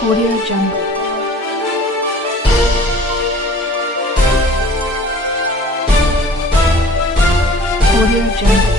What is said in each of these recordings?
Audio Jungle. Audio Jungle.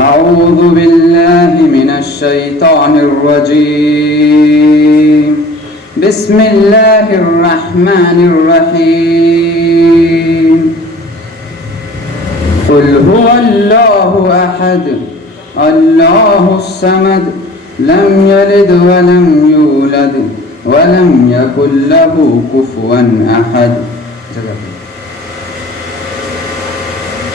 أعوذ بالله من الشيطان الرجيم بسم الله الرحمن الرحيم قل هو الله أحد الله الصمد لم يلد ولم يولد ولم يكن له كفوا أحد.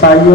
SIU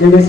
JBC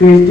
PhD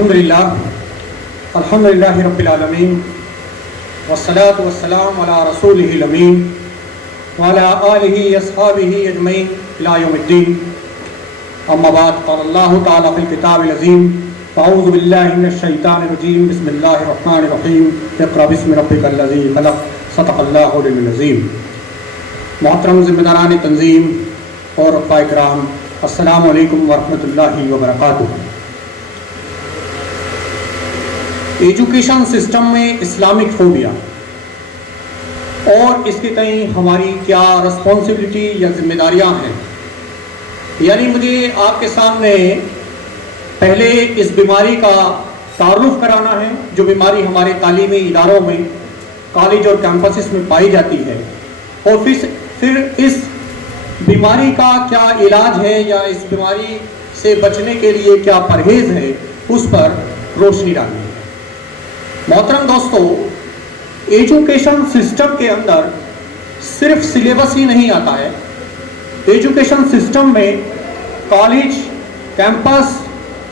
الحمدللہ رب العالمین والصلاة والسلام علی رسولہ الامین وعلی آلہ اصحابہ اجمعین الی یوم الدین. اما بعد، قال اللہ تعالی فی الکتاب العظیم اعوذ باللہ من الشیطان الرجیم بسم اللہ الرحمن الرحیم اقرأ باسم ربک الذی خلق صدق اللہ العلی العظیم. محترم ذمہ داران تنظیم اور رفقاء کرام، السلام علیکم ورحمۃ اللہ وبرکاتہ. ایجوکیشن سسٹم میں اسلامک فوبیا اور اس کے تئیں ہماری کیا رسپانسبلٹی یا ذمہ داریاں ہیں، یعنی مجھے آپ کے سامنے پہلے اس بیماری کا تعارف کرانا ہے، جو بیماری ہمارے تعلیمی اداروں میں، کالج اور کیمپسز میں پائی جاتی ہے، اور پھر اس بیماری کا کیا علاج ہے یا اس بیماری سے بچنے کے لیے کیا پرہیز ہے، اس پر روشنی ڈالنی ہے. محترم دوستو، ایجوکیشن سسٹم کے اندر صرف سلیبس ہی نہیں آتا ہے. ایجوکیشن سسٹم میں کالج، کیمپس،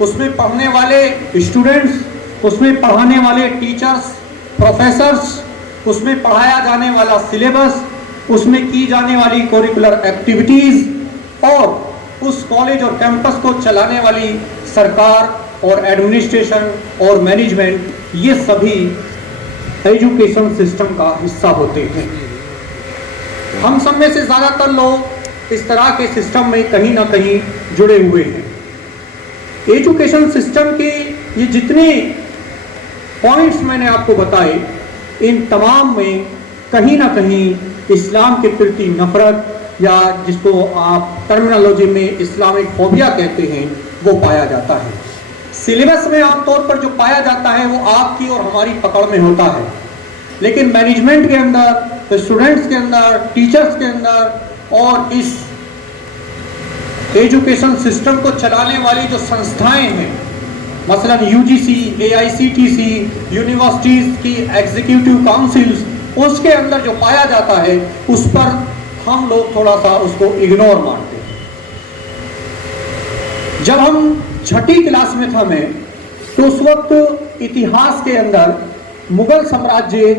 اس میں پڑھنے والے اسٹوڈنٹس، اس میں پڑھانے والے ٹیچرز، پروفیسرز، اس میں پڑھایا جانے والا سلیبس، اس میں کی جانے والی کوریکولر ایکٹیویٹیز، اور اس کالج اور کیمپس کو چلانے والی سرکار اور ایڈمنسٹریشن اور مینجمنٹ، یہ سبھی ایجوکیشن سسٹم کا حصہ ہوتے ہیں. ہم سب میں سے زیادہ تر لوگ اس طرح کے سسٹم میں کہیں نہ کہیں جڑے ہوئے ہیں. ایجوکیشن سسٹم کے یہ جتنے پوائنٹس میں نے آپ کو بتائے، ان تمام میں کہیں نہ کہیں اسلام کے پرتی نفرت، یا جس کو آپ ٹرمینالوجی میں اسلامک فوبیا کہتے ہیں، وہ پایا جاتا ہے. سلیبس میں عام طور پر جو پایا جاتا ہے وہ آپ کی اور ہماری پکڑ میں ہوتا ہے، لیکن مینجمنٹ کے اندر، اسٹوڈنٹس کے اندر، ٹیچرز کے اندر، اور اس ایجوکیشن سسٹم کو چلانے والی جو سنستھائیں ہیں، مثلا UGC، AICTC، یونیورسٹیز کی ایگزیکٹو کاؤنسلز، اس کے اندر جو پایا جاتا ہے اس پر ہم لوگ تھوڑا سا اس کو اگنور مانتے ہیں. جب ہم چھٹی کلاس میں تھا میں، تو اس وقت اتہاس کے اندر مغل سامراجیہ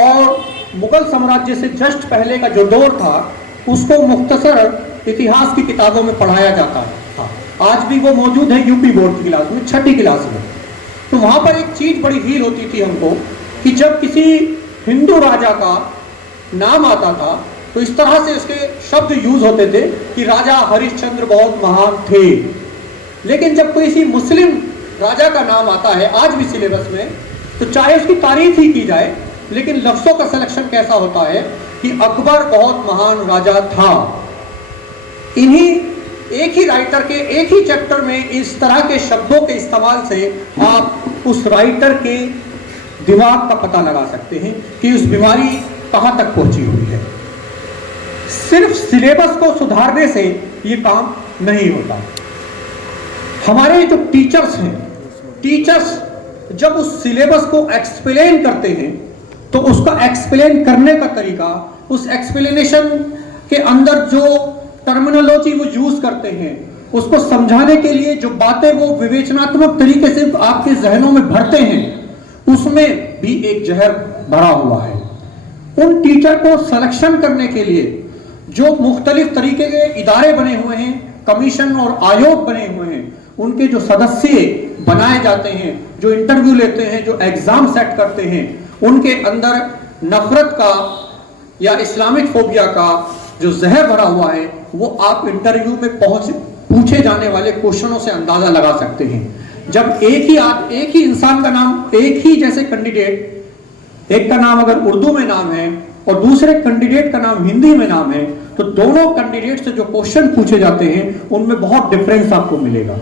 اور مغل سامراجیہ سے جسٹ پہلے کا جو دور تھا، اس کو مختصر اتہاس کی کتابوں میں پڑھایا جاتا تھا. آج بھی وہ موجود ہے UP بورڈ کی کلاس میں، چھٹی کلاس میں. تو وہاں پر ایک چیز بڑی فیل ہوتی تھی ہم کو، کہ جب کسی ہندو راجا کا نام آتا تھا تو اس طرح سے اس کے شبد یوز ہوتے تھے کہ راجا ہریش چندر بہت مہان تھے. لیکن جب کوئی کسی مسلم راجا کا نام آتا ہے آج بھی سلیبس میں، تو چاہے اس کی تعریف ہی کی جائے، لیکن لفظوں کا سلیکشن کیسا ہوتا ہے کہ اکبر بہت مہان راجا تھا. انہی ایک ہی رائٹر کے ایک ہی چیپٹر میں اس طرح کے شبدوں کے استعمال سے آپ اس رائٹر کے دماغ کا پتہ لگا سکتے ہیں کہ اس بیماری کہاں تک پہنچی ہوئی ہے. صرف سلیبس کو سدھارنے سے یہ کام نہیں ہوتا. ہمارے جو ٹیچرز ہیں، ٹیچرز جب اس سلیبس کو ایکسپلین کرتے ہیں تو اس کا ایکسپلین کرنے کا طریقہ، اس ایکسپلینیشن کے اندر جو ٹرمینالوجی وہ یوز کرتے ہیں، اس کو سمجھانے کے لیے جو باتیں وہ وویچناتمک طریقے سے آپ کے ذہنوں میں بھرتے ہیں، اس میں بھی ایک زہر بھرا ہوا ہے. ان ٹیچر کو سلیکشن کرنے کے لیے جو مختلف طریقے کے ادارے بنے ہوئے ہیں، کمیشن اور آیوگ بنے ہوئے ہیں، ان کے جو سدسیہ بنائے جاتے ہیں، جو انٹرویو لیتے ہیں، جو ایگزام سیٹ کرتے ہیں، ان کے اندر نفرت کا یا اسلامک فوبیا کا جو زہر بھرا ہوا ہے، وہ آپ انٹرویو میں پوچھے جانے والے کوشچنوں سے اندازہ لگا سکتے ہیں. جب ایک ہی انسان کا نام، ایک ہی جیسے کینڈیڈیٹ، ایک کا نام اگر اردو میں نام ہے اور دوسرے کینڈیڈیٹ کا نام ہندی میں نام ہے، تو دونوں کینڈیڈیٹ سے جو کوشچن پوچھے جاتے ہیں ان میں بہت ڈفرینس آپ کو ملے گا.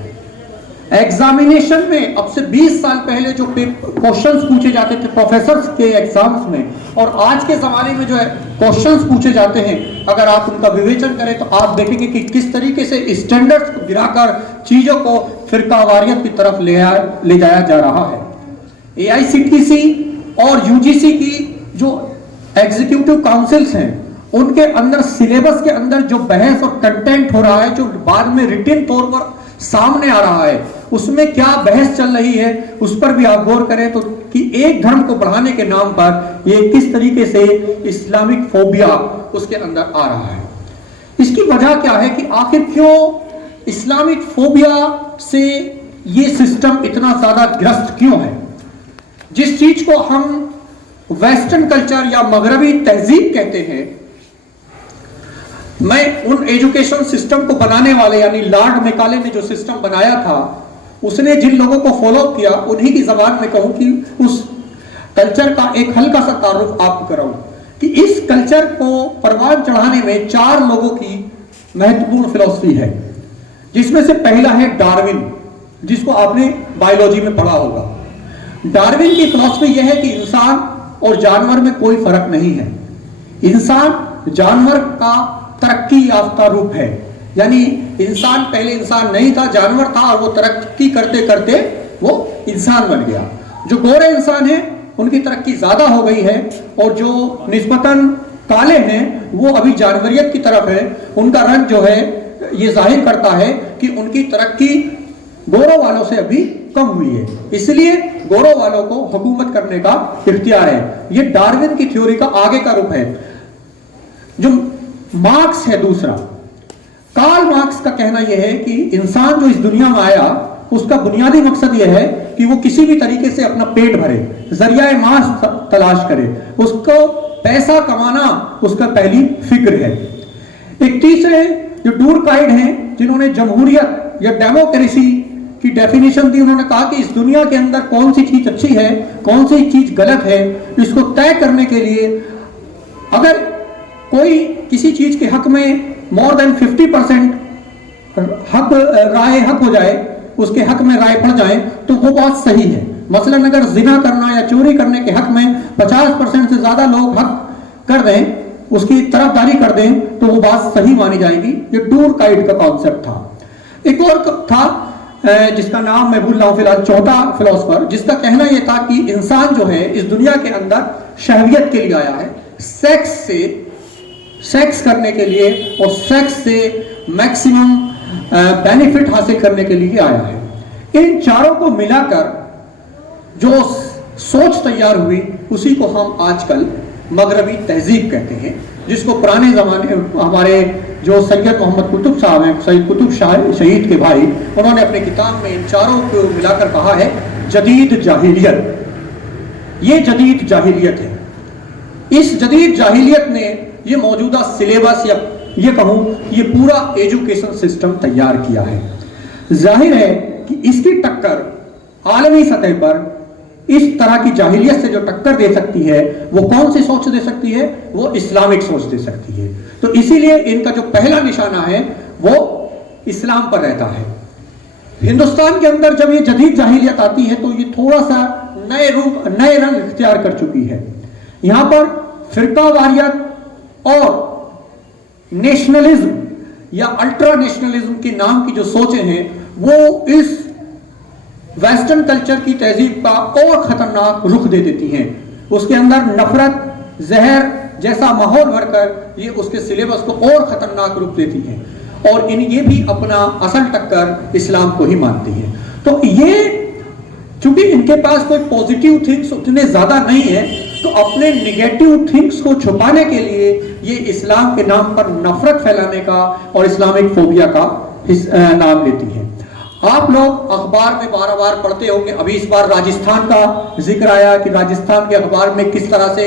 ایگزامینیشن میں اب سے 20 سال پہلے جو کوشچنز پوچھے جاتے تھے پروفیسرز کے ایگزامز میں، اور آج کے زمانے میں جو کوشچنز پوچھے جاتے ہیں، اگر آپ ان کا ویویچن کریں تو آپ دیکھیں گے کہ کس طریقے سے اسٹینڈرڈز کو گرا کر چیزوں کو فرقہ واریت کی طرف لے جایا جا رہا ہے. AICTC اور UGC کی جو ایگزیکٹو کاؤنسلز ہیں، ان کے اندر سلیبس کے اندر جو بحث اور کنٹینٹ ہو رہا ہے، جو بعد میں ریٹن طور پر سامنے آ رہا ہے، اس میں کیا بحث چل رہی ہے اس پر بھی آپ غور کریں تو کہ ایک دھرم کو بڑھانے کے نام پر یہ کس طریقے سے اسلامک فوبیا اس کے اندر آ رہا ہے۔ اس کی وجہ کیا ہے کہ آخر کیوں اسلامک فوبیا سے یہ سسٹم اتنا زیادہ گرست کیوں ہے؟ جس چیز کو ہم ویسٹرن کلچر یا مغربی تہذیب کہتے ہیں، میں ان ایجوکیشن سسٹم کو بنانے والے یعنی لارڈ میکالے نے جو سسٹم بنایا تھا اس نے جن لوگوں کو فالو کیا انہی کی زبان میں کہوں کہ اس کلچر کا ایک ہلکا سا تعارف آپ کو کراؤں کہ اس کلچر کو پروان چڑھانے میں 4 لوگوں کی مہتوپورن فلسفی ہے، جس میں سے پہلا ہے ڈاروین، جس کو آپ نے بایولوجی میں پڑھا ہوگا۔ ڈاروین کی فلسفی یہ ہے کہ انسان اور جانور میں کوئی فرق نہیں ہے، انسان جانور کا ترقی یافتہ روپ ہے، یعنی انسان پہلے انسان نہیں تھا، جانور تھا، اور وہ ترقی کرتے کرتے وہ انسان بن گیا۔ جو گورے انسان ہیں ان کی ترقی زیادہ ہو گئی ہے، اور جو نسبتاً کالے ہیں وہ ابھی جانوریت کی طرف ہے، ان کا رنگ جو ہے یہ ظاہر کرتا ہے کہ ان کی ترقی گوروں والوں سے ابھی کم ہوئی ہے، اس لیے گوروں والوں کو حکومت کرنے کا اختیار ہے۔ یہ ڈاروین کی تھیوری کا آگے کا رخ ہے۔ جو مارکس ہے دوسرا، کارل مارکس کا کہنا یہ ہے کہ انسان جو اس دنیا میں آیا اس کا بنیادی مقصد یہ ہے کہ وہ کسی بھی طریقے سے اپنا پیٹ بھرے، ذریعہ معاش تلاش کرے، اس کو پیسہ کمانا اس کا پہلی فکر ہے۔ ایک تیسرے جو ڈورکائیڈ ہیں جنہوں نے جمہوریت یا ڈیموکریسی کی ڈیفینیشن دی، انہوں نے کہا کہ اس دنیا کے اندر کون سی چیز اچھی ہے کون سی چیز غلط ہے، اس کو طے کرنے کے لیے اگر کوئی کسی چیز کے حق میں more than 50% حق رائے حق ہو جائے، اس کے حق میں رائے پڑ جائے تو وہ بات صحیح ہے۔ مثلا اگر زنا کرنا یا چوری کرنے کے حق میں 50% سے زیادہ لوگ حق کر دیں، اس کی طرفداری کر دیں تو وہ بات صحیح مانی جائے گی۔ یہ ڈورکائیڈ کا کانسیپٹ تھا۔ ایک اور تھا جس کا نام میں بھول رہا ہوں فی الحال، چوتھا فلسفر، جس کا کہنا یہ تھا کہ انسان جو ہے اس دنیا کے اندر شہویت کے لیے آیا ہے، سیکس کرنے کے لیے اور سیکس سے میکسیمم بینیفٹ حاصل کرنے کے لیے آیا ہے۔ ان چاروں کو ملا کر جو سوچ تیار ہوئی اسی کو ہم آج کل مغربی تہذیب کہتے ہیں، جس کو پرانے زمانے ہمارے جو سید محمد قطب صاحب ہیں، سید قطب شہید کے بھائی، انہوں نے اپنے کتاب میں ان چاروں کو ملا کر کہا ہے جدید جاہلیت۔ یہ جدید جاہلیت ہے۔ اس جدید جاہلیت نے یہ موجودہ سلیبس یا یہ کہوں یہ پورا ایجوکیشن سسٹم تیار کیا ہے۔ ظاہر ہے کہ اس کی ٹکر عالمی سطح پر اس طرح کی جاہلیت سے جو ٹکر دے سکتی ہے وہ کون سی سوچ دے سکتی ہے؟ وہ اسلامک سوچ دے سکتی ہے۔ تو اسی لیے ان کا جو پہلا نشانہ ہے وہ اسلام پر رہتا ہے۔ ہندوستان کے اندر جب یہ جدید جاہلیت آتی ہے تو یہ تھوڑا سا نئے رنگ اختیار کر چکی ہے۔ یہاں پر فرقہ واریت اور نیشنلزم یا الٹرا نیشنلزم کے نام کی جو سوچیں ہیں وہ اس ویسٹرن کلچر کی تہذیب کا اور خطرناک رخ دے دیتی ہیں۔ اس کے اندر نفرت، زہر جیسا ماحول بھر کر یہ اس کے سلیبس کو اور خطرناک رخ دیتی ہیں، اور یہ بھی اپنا اصل ٹکر اسلام کو ہی مانتی ہے۔ تو یہ چونکہ ان کے پاس کوئی پوزیٹیو تھنگس اتنے زیادہ نہیں ہے تو اپنے نگیٹیو تھنگس کو چھپانے کے لیے یہ اسلام کے نام پر نفرت پھیلانے کا اور اسلامک فوبیا کا نام لیتی ہے۔ آپ لوگ اخبار میں بار بار پڑھتے ہوں گے، ابھی اس بار راجستھان کا ذکر آیا کہ راجستھان کے اخبار میں کس طرح سے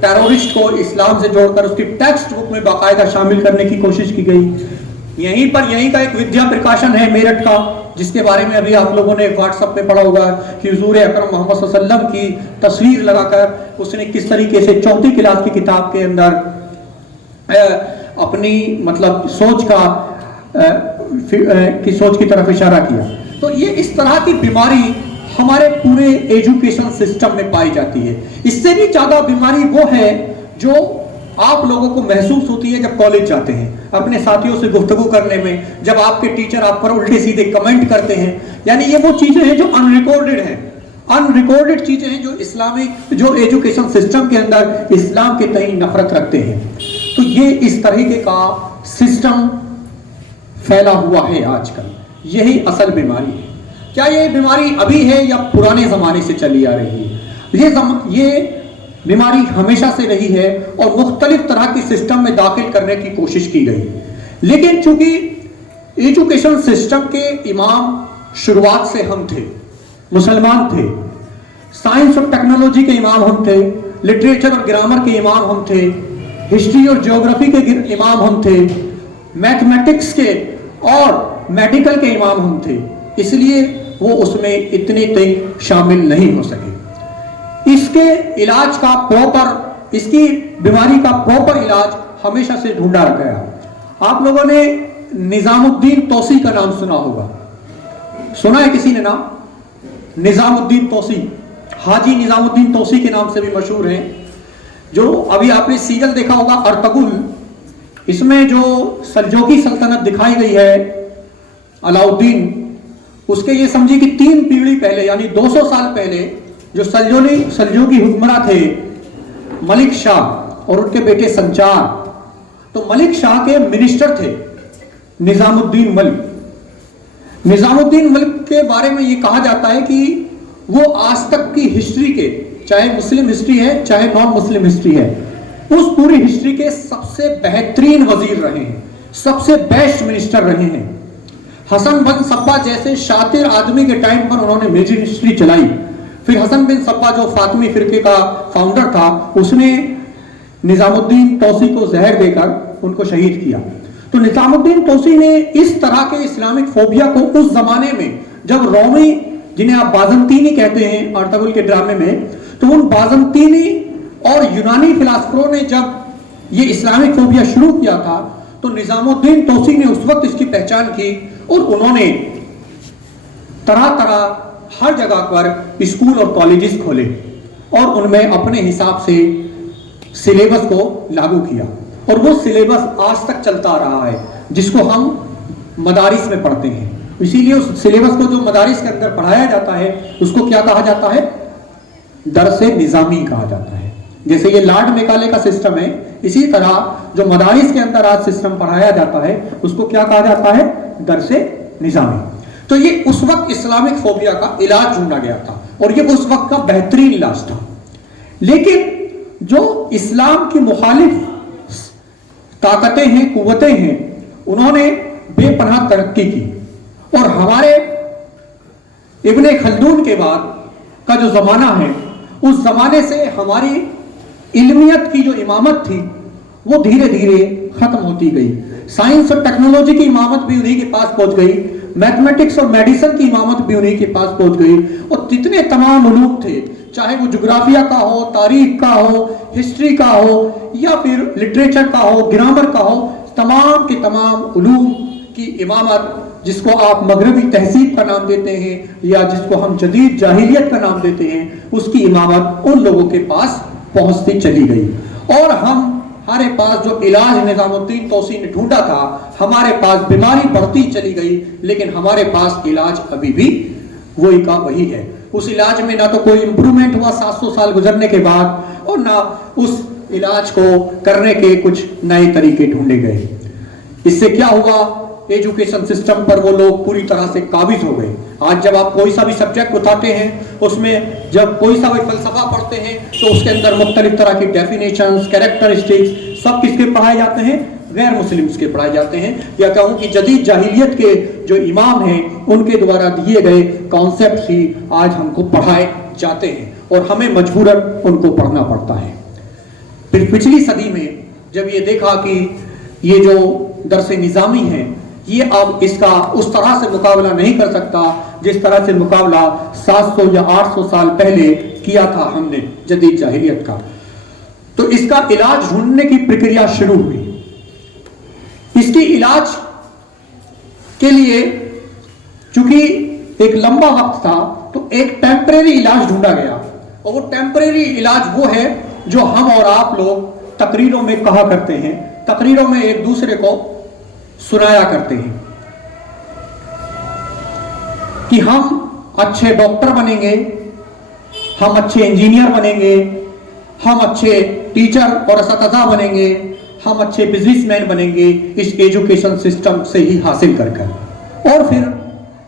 ٹیرورسٹ کو اسلام سے جوڑ کر اس کی ٹیکسٹ بک میں باقاعدہ شامل کرنے کی کوشش کی گئی۔ یہیں کا ایک ودیا پرکاشن ہے میرٹھ کا، جس کے بارے میں ابھی آپ لوگوں نے واٹس ایپ پہ پڑھا ہوگا کہ حضور اکرم محمد صلی اللہ علیہ وسلم کی تصویر لگا کر اس نے کس طریقے سے 4 کلاس کی کتاب کے اندر اپنی مطلب سوچ کی طرف اشارہ کیا۔ تو یہ اس طرح کی بیماری ہمارے پورے ایجوکیشن سسٹم میں پائی جاتی ہے۔ اس سے بھی زیادہ بیماری وہ ہے جو آپ لوگوں کو محسوس ہوتی ہے جب کالج جاتے ہیں، اپنے ساتھیوں سے گفتگو کرنے میں، جب آپ کے ٹیچر آپ پر الٹے سیدھے کمنٹ کرتے ہیں، یعنی یہ وہ چیزیں ہیں جو انریکارڈڈ چیزیں ہیں جو اسلامک جو ایجوکیشن سسٹم کے اندر اسلام کے تئیں نفرت رکھتے ہیں۔ تو یہ اس طریقے کا سسٹم پھیلا ہوا ہے آج کل، یہی اصل بیماری ہے۔ کیا یہ بیماری ابھی ہے یا پرانے زمانے سے چلی آ رہی ہے؟ یہ بیماری ہمیشہ سے رہی ہے اور مختلف طرح کے سسٹم میں داخل کرنے کی کوشش کی گئی، لیکن چونکہ ایجوکیشن سسٹم کے امام شروعات سے ہم تھے، مسلمان تھے، سائنس اور ٹیکنالوجی کے امام ہم تھے، لٹریچر اور گرامر کے امام ہم تھے، ہسٹری اور جیوگرافی کے امام ہم تھے، میتھمیٹکس کے اور میڈیکل کے امام ہم تھے، اس لیے وہ اس میں اتنے تک شامل نہیں ہو سکے۔ اس کے علاج کا اس کی بیماری کا پراپر علاج ہمیشہ سے ڈھونڈا گیا۔ آپ لوگوں نے نظام الدین توسی کا نام سنا ہوگا، سنا ہے کسی نے نام؟ نظام الدین توسی، حاجی نظام الدین توسی کے نام سے بھی مشہور ہیں، جو ابھی آپ نے سیریل دیکھا ہوگا ارطغرل، اس میں جو سلجوقی سلطنت دکھائی گئی ہے علاؤالدین، اس کے یہ سمجھی کہ 3 پیڑھی پہلے یعنی 200 سال پہلے جو سلجوقی حکمراں تھے ملک شاہ اور ان کے بیٹے سنچار، تو ملک شاہ کے منسٹر تھے نظام الدین ملک۔ نظام الدین ملک کے بارے میں یہ کہا جاتا ہے کہ وہ آج تک کی ہسٹری کے، چاہے مسلم ہسٹری ہے چاہے نان مسلم ہسٹری ہے، اس پوری ہسٹری کے سب سے بہترین وزیر رہے ہیں، سب سے بیسٹ منسٹر رہے ہیں۔ حسن بن صبا جیسے شاطر آدمی کے ٹائم پر انہوں نے منسٹری چلائی۔ پھر حسن بن صبا جو فاطمی فرقے کا فاؤنڈر تھا، اس نے نظام الدین توسی کو زہر دے کر ان کو شہید کیا۔ تو نظام الدین توسی نے اس طرح کے اسلامک فوبیا کو اس زمانے میں، جب رومی، جنہیں آپ بازنطینی کہتے ہیں ارطغرل کے ڈرامے میں، تو ان بازنطینی اور یونانی فلاسفروں نے جب یہ اسلامک فوبیا شروع کیا تھا، تو نظام الدین توسی نے اس وقت اس کی پہچان کی اور انہوں نے طرح طرح ہر جگہ پر اسکول اور کالجز کھولے اور ان میں اپنے حساب سے سلیبس کو لاگو کیا، اور وہ سلیبس آج تک چلتا رہا ہے جس کو ہم مدارس میں پڑھتے ہیں۔ اسی لیے اس سلیبس کو جو مدارس کے اندر پڑھایا جاتا ہے اس کو کیا کہا جاتا ہے؟ درس نظامی کہا جاتا ہے۔ جیسے یہ لارڈ میکالے کا سسٹم ہے، اسی طرح جو مدارس کے اندر آج سسٹم پڑھایا جاتا ہے اس کو کیا کہا جاتا ہے؟ درس نظامی۔ تو یہ اس وقت اسلامک فوبیا کا علاج ڈھونڈا گیا تھا اور یہ اس وقت کا بہترین علاج تھا، لیکن جو اسلام کی مخالف طاقتیں ہیں، قوتیں ہیں، انہوں نے بے پناہ ترقی کی، اور ہمارے ابن خلدون کے بعد کا جو زمانہ ہے، اس زمانے سے ہماری علمیت کی جو امامت تھی وہ دھیرے دھیرے ختم ہوتی گئی۔ سائنس اور ٹیکنالوجی کی امامت بھی انہی کے پاس پہنچ گئی، میتھمیٹکس اور میڈیسن کی امامت بھی انہی کے پاس پہنچ گئی، اور جتنے تمام علوم تھے، چاہے وہ جغرافیہ کا ہو، تاریخ کا ہو، ہسٹری کا ہو، یا پھر لٹریچر کا ہو، گرامر کا ہو، تمام کے تمام علوم کی امامت، جس کو آپ مغربی تہذیب کا نام دیتے ہیں یا جس کو ہم جدید جاہلیت کا نام دیتے ہیں، اس کی امامت ان لوگوں کے پاس پہنچتی چلی گئی، اور ہمارے پاس جو علاج نظام الدین توسی نے ڈھونڈا تھا، ہمارے پاس بیماری بڑھتی چلی گئی، لیکن ہمارے پاس علاج ابھی بھی وہی کا وہی ہے۔ اس علاج میں نہ تو کوئی امپرومنٹ ہوا 700 سال گزرنے کے بعد، اور نہ اس علاج کو کرنے کے کچھ نئے طریقے ڈھونڈے گئے۔ اس سے کیا ہوا؟ ایجوکیشن سسٹم پر وہ لوگ پوری طرح سے قابض ہو گئے۔ آج جب آپ کوئی سا بھی سبجیکٹ اٹھاتے ہیں، اس میں جب کوئی سا بھی فلسفہ پڑھتے ہیں تو اس کے اندر مختلف طرح کی ڈیفینیشنز، کیریکٹرسٹکس سب کس کے پڑھائے جاتے ہیں؟ غیر مسلمز کے پڑھائے جاتے ہیں، یا کہوں کہ جدید جاہلیت کے جو امام ہیں ان کے دوارا دیے گئے کانسیپٹس ہی آج ہم کو پڑھائے جاتے ہیں، اور ہمیں مجبوراً ان کو پڑھنا پڑتا ہے۔ پھر پچھلی صدی میں جب یہ دیکھا کہ یہ جو درس نظامی ہے، یہ اب اس کا اس طرح سے مقابلہ نہیں کر سکتا جس طرح سے مقابلہ 700 یا 800 سال پہلے کیا تھا ہم نے جدید جاہلیت کا، تو اس کا علاج ڈھونڈنے کی پرکریا شروع ہوئی۔ اس کی علاج کے لیے چونکہ ایک لمبا وقت تھا، تو ایک ٹیمپریری علاج ڈھونڈا گیا، اور وہ ٹیمپریری علاج وہ ہے جو ہم اور آپ لوگ تقریروں میں کہا کرتے ہیں، تقریروں میں ایک دوسرے کو سنایا کرتے ہیں کہ ہم اچھے ڈاکٹر بنیں گے، ہم اچھے انجینئر بنیں گے، ہم اچھے ٹیچر اور اساتذہ بنیں گے، ہم اچھے بزنس مین بنیں گے، اس ایجوکیشن سسٹم سے ہی حاصل کر کر۔ اور پھر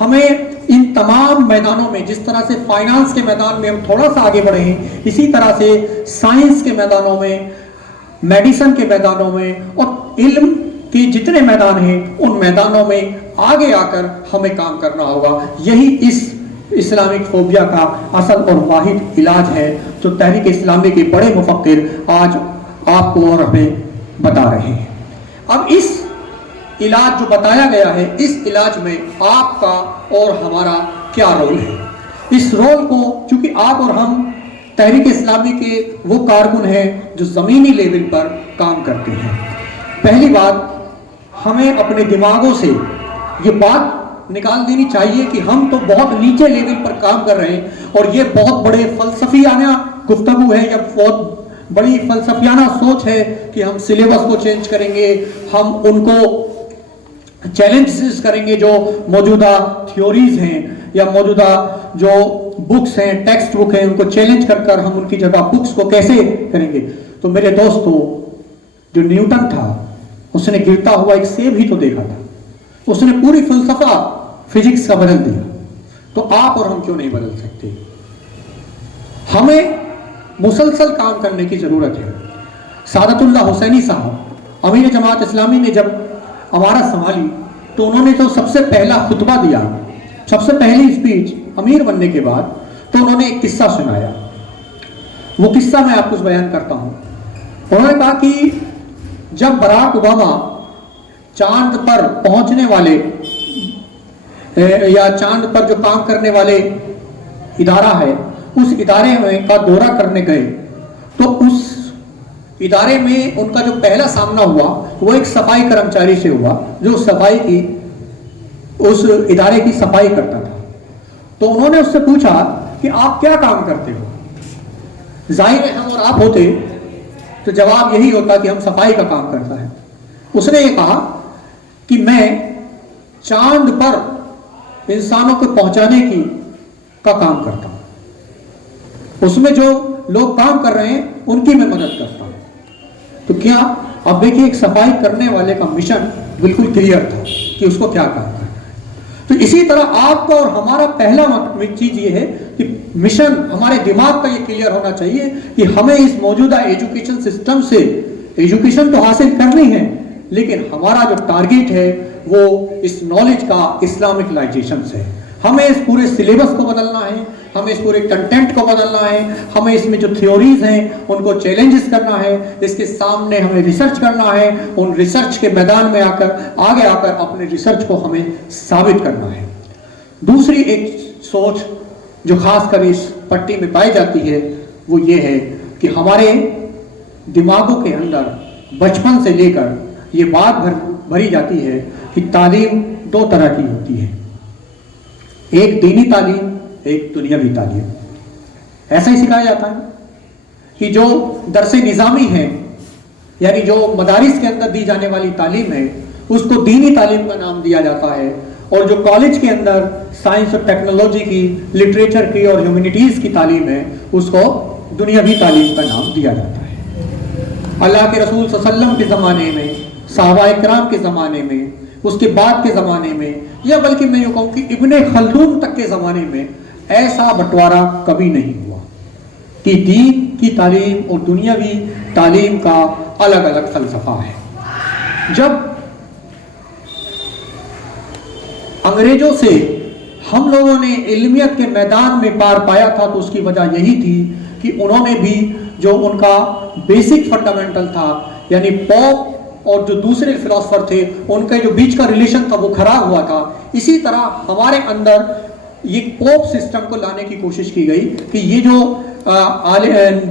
ہمیں ان تمام میدانوں میں، جس طرح سے فائنانس کے میدان میں ہم تھوڑا سا آگے بڑھے ہیں، اسی طرح سے سائنس کے میدانوں میں، میڈیسن کے میدانوں میں اور علم کے جتنے میدان ہیں ان میدانوں میں آگے آ کر ہمیں کام کرنا ہوگا۔ یہی اس اسلامک فوبیا کا اصل اور واحد علاج ہے جو تحریک اسلامی کے بڑے مفکر آج آپ کو اور ہمیں بتا رہے ہیں۔ اب اس علاج جو بتایا گیا ہے، اس علاج میں آپ کا اور ہمارا کیا رول ہے؟ اس رول کو، چونکہ آپ اور ہم تحریک اسلامی کے وہ کارکن ہیں جو زمینی لیول پر کام کرتے ہیں، پہلی بات ہمیں اپنے دماغوں سے یہ بات نکال دینی چاہیے کہ ہم تو بہت نیچے لیول پر کام کر رہے ہیں اور یہ بہت بڑے فلسفیانہ گفتگو ہے یا بہت بڑی فلسفیانہ سوچ ہے کہ ہم سلیبس کو چینج کریں گے، ہم ان کو چیلنجز کریں گے جو موجودہ تھیوریز ہیں یا موجودہ جو بکس ہیں، ٹیکسٹ بک ہیں، ان کو چیلنج کر کر ہم ان کی جگہ بکس کو کیسے کریں گے۔ تو میرے دوستو، جو نیوٹن تھا اس نے گرتا ہوا ایک سیب ہی تو دیکھا تھا، اس نے پوری فلسفہ فزکس کا بدل دیا، تو آپ اور ہم کیوں نہیں بدل سکتے؟ ہمیں مسلسل کام کرنے کی ضرورت ہے۔ سعادت اللہ حسینی صاحب امیر جماعت اسلامی نے جب امارت سنبھالی تو انہوں نے تو سب سے پہلا خطبہ دیا، سب سے پہلی اسپیچ امیر بننے کے بعد، تو انہوں نے ایک قصہ سنایا۔ وہ قصہ میں آپ کو بیان کرتا ہوں۔ انہوں نے کہا کہ جب براک اوباما چاند پر پہنچنے والے یا چاند پر جو کام کرنے والے ادارہ ہے اس ادارے میں کا دورہ کرنے گئے تو اس ادارے میں ان کا جو پہلا سامنا ہوا وہ ایک صفائی کرمچاری سے ہوا جو صفائی کی اس ادارے کی صفائی کرتا تھا۔ تو انہوں نے اس سے پوچھا کہ آپ کیا کام کرتے ہو؟ ظاہر ہے ہم اور آپ ہوتے تو جواب یہی ہوتا کہ ہم صفائی کا کام کرتا ہے۔ اس نے یہ کہا کہ میں چاند پر انسانوں کو پہنچانے کا کام کرتا ہوں، اس میں جو لوگ کام کر رہے ہیں ان کی میں مدد کرتا ہوں۔ تو کیا اب دیکھیے ایک صفائی کرنے والے کا مشن بالکل کلیئر تھا کہ اس کو کیا کام کرنا ہے۔ تو اسی طرح آپ کا اور ہمارا پہلا چیز یہ ہے کہ مشن ہمارے دماغ کا یہ کلیئر ہونا چاہیے کہ ہمیں اس موجودہ ایجوکیشن سسٹم سے ایجوکیشن تو حاصل کرنی ہے، لیکن ہمارا جو ٹارگیٹ ہے وہ اس نالج کا اسلامکلائزیشن سے۔ ہمیں اس پورے سلیبس کو بدلنا ہے، ہمیں اس پورے کنٹینٹ کو بدلنا ہے، ہمیں اس میں جو تھیوریز ہیں ان کو چیلنجز کرنا ہے، اس کے سامنے ہمیں ریسرچ کرنا ہے، ان ریسرچ کے میدان میں آگے آ کر اپنے ریسرچ کو ہمیں ثابت کرنا ہے۔ دوسری ایک سوچ جو خاص کر اس پٹی میں پائی جاتی ہے وہ یہ ہے کہ ہمارے دماغوں کے اندر بچپن سے لے کر یہ بات بھری جاتی ہے کہ تعلیم دو طرح کی ہوتی ہے، ایک دینی تعلیم، ایک دنیاوی تعلیم۔ ایسا ہی سکھایا جاتا ہے کہ جو درس نظامی ہے یعنی جو مدارس کے اندر دی جانے والی تعلیم ہے اس کو دینی تعلیم کا نام دیا جاتا ہے، اور جو کالج کے اندر سائنس اور ٹیکنالوجی کی، لٹریچر کی اور ہیومینٹیز کی تعلیم ہے اس کو دنیاوی تعلیم کا نام دیا جاتا ہے۔ اللہ کے رسول صلی اللہ علیہ وسلم کے زمانے میں، صحابہ کرام کے زمانے میں، اس کے بعد کے زمانے میں، یا بلکہ میں یہ کہوں کہ ابن خلدون تک کے زمانے میں ایسا بٹوارا کبھی نہیں ہوا کہ دین کی تعلیم اور دنیاوی تعلیم کا الگ الگ فلسفہ ہے۔ جب انگریزوں سے ہم لوگوں نے علمیت کے میدان میں پار پایا تھا تو اس کی وجہ یہی تھی کہ انہوں نے بھی جو ان کا بیسک فنڈامنٹل تھا یعنی پوپ اور جو دوسرے فلاسفر تھے ان کے جو بیچ کا ریلیشن تھا وہ خراب ہوا تھا۔ اسی طرح ہمارے اندر یہ پوپ سسٹم کو لانے کی کوشش کی گئی کہ یہ جو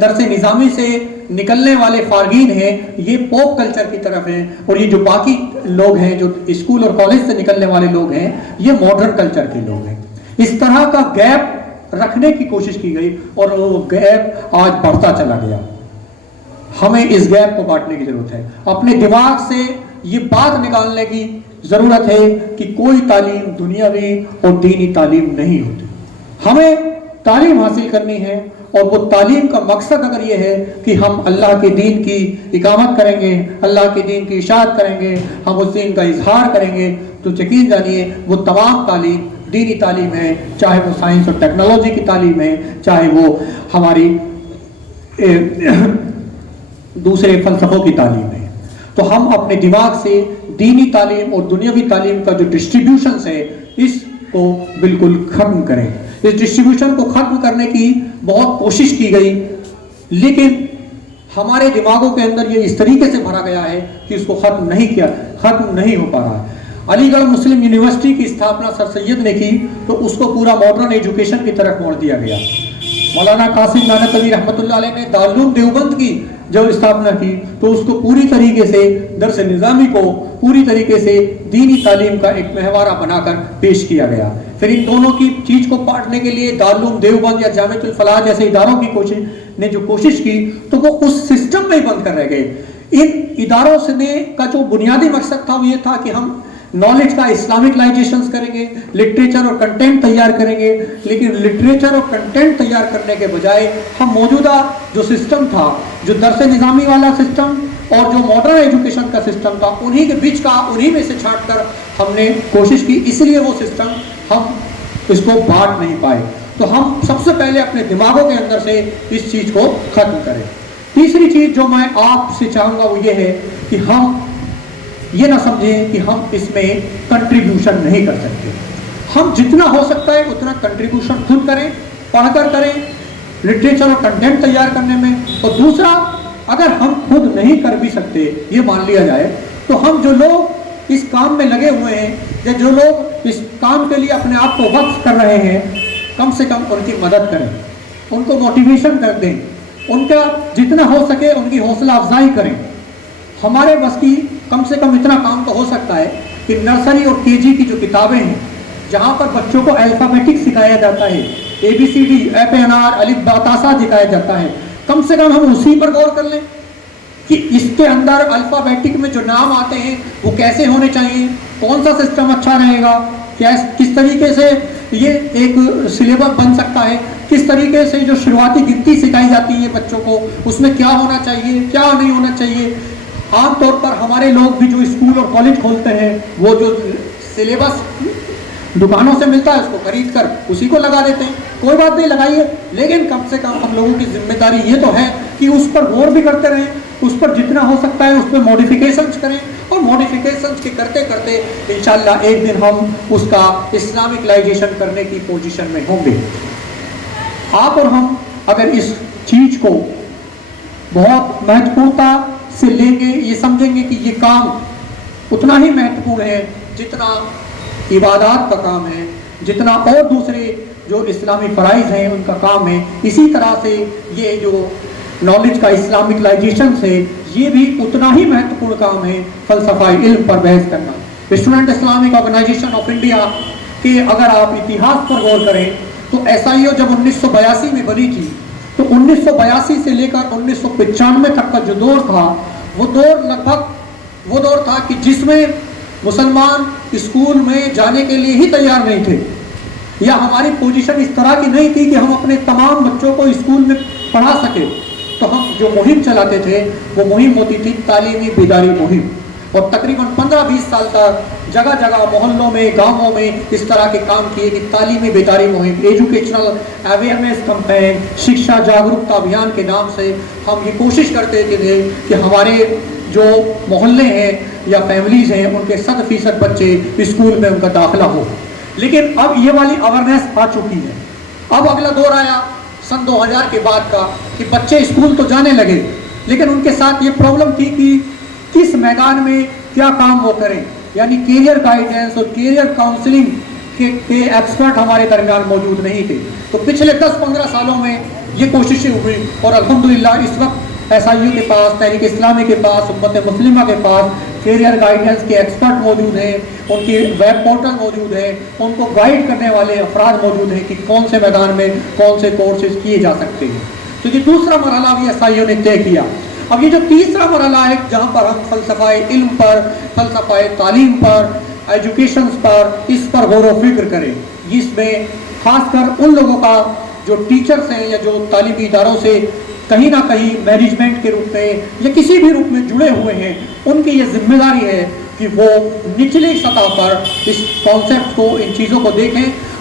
درس نظامی سے نکلنے والے فارغین ہیں یہ پوپ کلچر کی طرف ہیں، اور یہ جو باقی لوگ ہیں جو اسکول اور کالج سے نکلنے والے لوگ ہیں یہ ماڈرن کلچر کے لوگ ہیں۔ اس طرح کا گیپ رکھنے کی کوشش کی گئی اور وہ گیپ آج بڑھتا چلا گیا۔ ہمیں اس گیپ کو بانٹنے کی ضرورت ہے، اپنے دماغ سے یہ بات نکالنے کی ضرورت ہے کہ کوئی تعلیم دنیاوی اور دینی تعلیم نہیں ہوتی۔ ہمیں تعلیم حاصل کرنی ہے اور وہ تعلیم کا مقصد اگر یہ ہے کہ ہم اللہ کے دین کی اقامت کریں گے، اللہ کے دین کی اشاعت کریں گے، ہم اس دین کا اظہار کریں گے، تو یقین جانیے وہ تمام تعلیم دینی تعلیم ہے، چاہے وہ سائنس اور ٹیکنالوجی کی تعلیم ہے، چاہے وہ ہماری دوسرے فلسفوں کی تعلیم ہے۔ تو ہم اپنے دماغ سے دینی تعلیم اور دنیاوی تعلیم کا جو ڈسٹریبیوشنز ہے اس کو بالکل ختم کریں۔ اس ڈسٹریبیوشن کو ختم کرنے کی بہت کوشش کی گئی، لیکن ہمارے دماغوں کے اندر یہ اس طریقے سے بھرا گیا ہے کہ اس کو ختم نہیں ہو پا رہا۔ علی گڑھ مسلم یونیورسٹی کی استھاپنا سر سید نے کی تو اس کو پورا ماڈرن ایجوکیشن کی طرف موڑ دیا گیا۔ مولانا قاسم نانوتوی رحمۃ اللہ علیہ نے دارالعلوم دیوبند کی جو استھاپنا کی تو اس کو پوری طریقے سے درس نظامی کو پوری طریقے سے دینی تعلیم کا ایک محورہ بنا کر پیش کیا گیا۔ پھر ان دونوں کی چیز کو بانٹنے کے لیے دارالعلوم دیوبند یا جامعۃ الفلاح جیسے اداروں کی کوشش کی تو وہ اس سسٹم میں ہی بند کر رہ گئے۔ ان اداروں سے کا جو بنیادی مقصد تھا وہ یہ تھا کہ ہم نالج کا اسلامکلائزیشنز کریں گے، لٹریچر اور کنٹینٹ تیار کریں گے، لیکن لٹریچر اور کنٹینٹ تیار کرنے کے بجائے ہم موجودہ جو سسٹم تھا، جو درس نظامی والا سسٹم اور جو ماڈرن ایجوکیشن کا سسٹم تھا، انہی کے بیچ کا انہی میں سے چھانٹ کر ہم نے کوشش کی، اس لیے وہ سسٹم ہم اس کو بانٹ نہیں پائے۔ تو ہم سب سے پہلے اپنے دماغوں کے اندر سے اس چیز کو ختم کریں۔ تیسری چیز جو میں آپ سے چاہوں گا وہ یہ ہے کہ ہم یہ نہ سمجھیں کہ ہم اس میں کنٹریبیوشن نہیں کر سکتے۔ ہم جتنا ہو سکتا ہے اتنا کنٹریبیوشن خود کریں، پڑھ کر کریں، لٹریچر اور کنٹینٹ تیار کرنے میں۔ اور دوسرا، اگر ہم خود نہیں کر بھی سکتے یہ مان لیا جائے تو ہم جو لوگ اس کام میں لگے ہوئے ہیں یا جو لوگ اس کام کے لیے اپنے آپ کو وقف کر رہے ہیں، کم سے کم ان کی مدد کریں، ان کو موٹیویشن کر دیں، ان کا جتنا ہو سکے ان کی حوصلہ افزائی کریں۔ ہمارے بس کی کم سے کم اتنا کام تو ہو سکتا ہے کہ نرسری اور کے جی کی جو کتابیں ہیں جہاں پر بچوں کو الفابیٹک سکھایا جاتا ہے، ABCD ایپ انار الف با تا سا دکھایا جاتا ہے، کم سے کم ہم اسی پر غور کر لیں کہ اس کے اندر الفابیٹک میں جو نام آتے ہیں وہ کیسے ہونے چاہیے، کون سا سسٹم اچھا رہے گا، کس طریقے سے یہ ایک سلیبس بن سکتا ہے، کس طریقے سے جو شروعاتی گنتی سکھائی جاتی ہے بچوں کو اس میں کیا ہونا چاہیے، کیا نہیں ہونا چاہیے۔ عام طور پر ہمارے لوگ بھی جو اسکول اور کالج کھولتے ہیں وہ جو سلیبس دکانوں سے ملتا ہے اس کو خرید کر اسی کو لگا دیتے ہیں۔ کوئی بات نہیں، لگائیے، لیکن کم سے کم ہم لوگوں کی ذمہ داری یہ تو ہے کہ اس پر غور بھی کرتے رہیں، اس پر جتنا ہو سکتا ہے اس پہ موڈیفیکیشنز کریں، اور موڈیفیکیشنز کے کرتے کرتے انشاءاللہ ایک دن ہم اس کا اسلامکلائزیشن کرنے کی پوزیشن میں ہوں گے۔ آپ اور ہم اگر اس چیز کو بہت مہتوپورتا سے لیں گے، یہ سمجھیں گے کہ یہ کام اتنا ہی مہتوپورن ہے جتنا عبادات کا کام ہے، جتنا اور دوسرے جو اسلامی فرائض ہیں ان کا کام ہے، اسی طرح سے یہ جو نالج کا اسلامکلائزیشن سے یہ بھی اتنا ہی مہتوپورن کام ہے فلسفہ علم پر بحث کرنا۔ Student Islamic organisation of India کے اگر آپ اتہاس پر غور کریں تو SIO جب 1982 میں بنی تھی تو 1982 سے لے کر 1995 تک کا جو دور تھا وہ دور لگ بھگ وہ دور تھا کہ جس میں مسلمان اسکول میں جانے کے لیے ہی تیار نہیں تھے، یا ہماری پوزیشن اس طرح کی نہیں تھی کہ ہم اپنے تمام بچوں کو اسکول میں پڑھا سکے۔ تو ہم جو مہم چلاتے تھے وہ مہم ہوتی تھی تعلیمی بیداری مہم، اور تقریباً 15-20 سال تک جگہ جگہ محلوں میں گاؤں میں اس طرح کے کام کیے کہ تعلیمی بیداری مہم، ایجوکیشنل اویئرنیس کمپین، شکشا جاگروکتا ابھیان کے نام سے ہم یہ کوشش کرتے تھے کہ ہمارے جو محلے ہیں یا فیملیز ہیں ان کے 100% بچے اسکول میں ان کا داخلہ ہو۔ لیکن اب یہ والی اویئرنیس آ چکی ہے۔ اب اگلا دور آیا سن 2000 کے بعد کا کہ بچے اسکول تو جانے لگے، لیکن ان کے ساتھ یہ پرابلم تھی کہ کس میدان میں کیا کام وہ کریں، یعنی کیریئر گائیڈنس اور کیریئر کاؤنسلنگ کے ایکسپرٹ ہمارے درمیان موجود نہیں تھے۔ تو پچھلے 10-15 سالوں میں یہ کوششیں ہوئی اور الحمدللہ اس وقت SIO کے پاس، تحریک اسلامی کے پاس، امت مسلمہ کے پاس کیریئر گائیڈنس کے ایکسپرٹ موجود ہیں، ان کی ویب پورٹل موجود ہے، ان کو گائیڈ کرنے والے افراد موجود ہیں کہ کون سے میدان میں کون سے کورسز کیے جا سکتے ہیں۔ تو یہ دوسرا مرحلہ بھی SIO نے طے کیا۔ اب یہ جو تیسرا مرحلہ ہے جہاں پر ہم فلسفہ علم پر، فلسفہ تعلیم پر، ایجوکیشنز پر، اس پر غور و فکر کریں، جس میں خاص کر ان لوگوں کا جو ٹیچرز ہیں یا جو تعلیمی اداروں سے کہیں نہ کہیں مینجمنٹ کے روپ میں یا کسی بھی روپ میں جڑے ہوئے ہیں، ان کی یہ ذمہ داری ہے کہ وہ نچلی سطح پر اس کانسیپٹ کو، ان چیزوں کو دیکھیں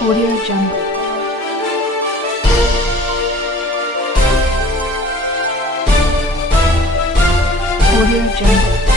Audio Jungle. Audio Jungle.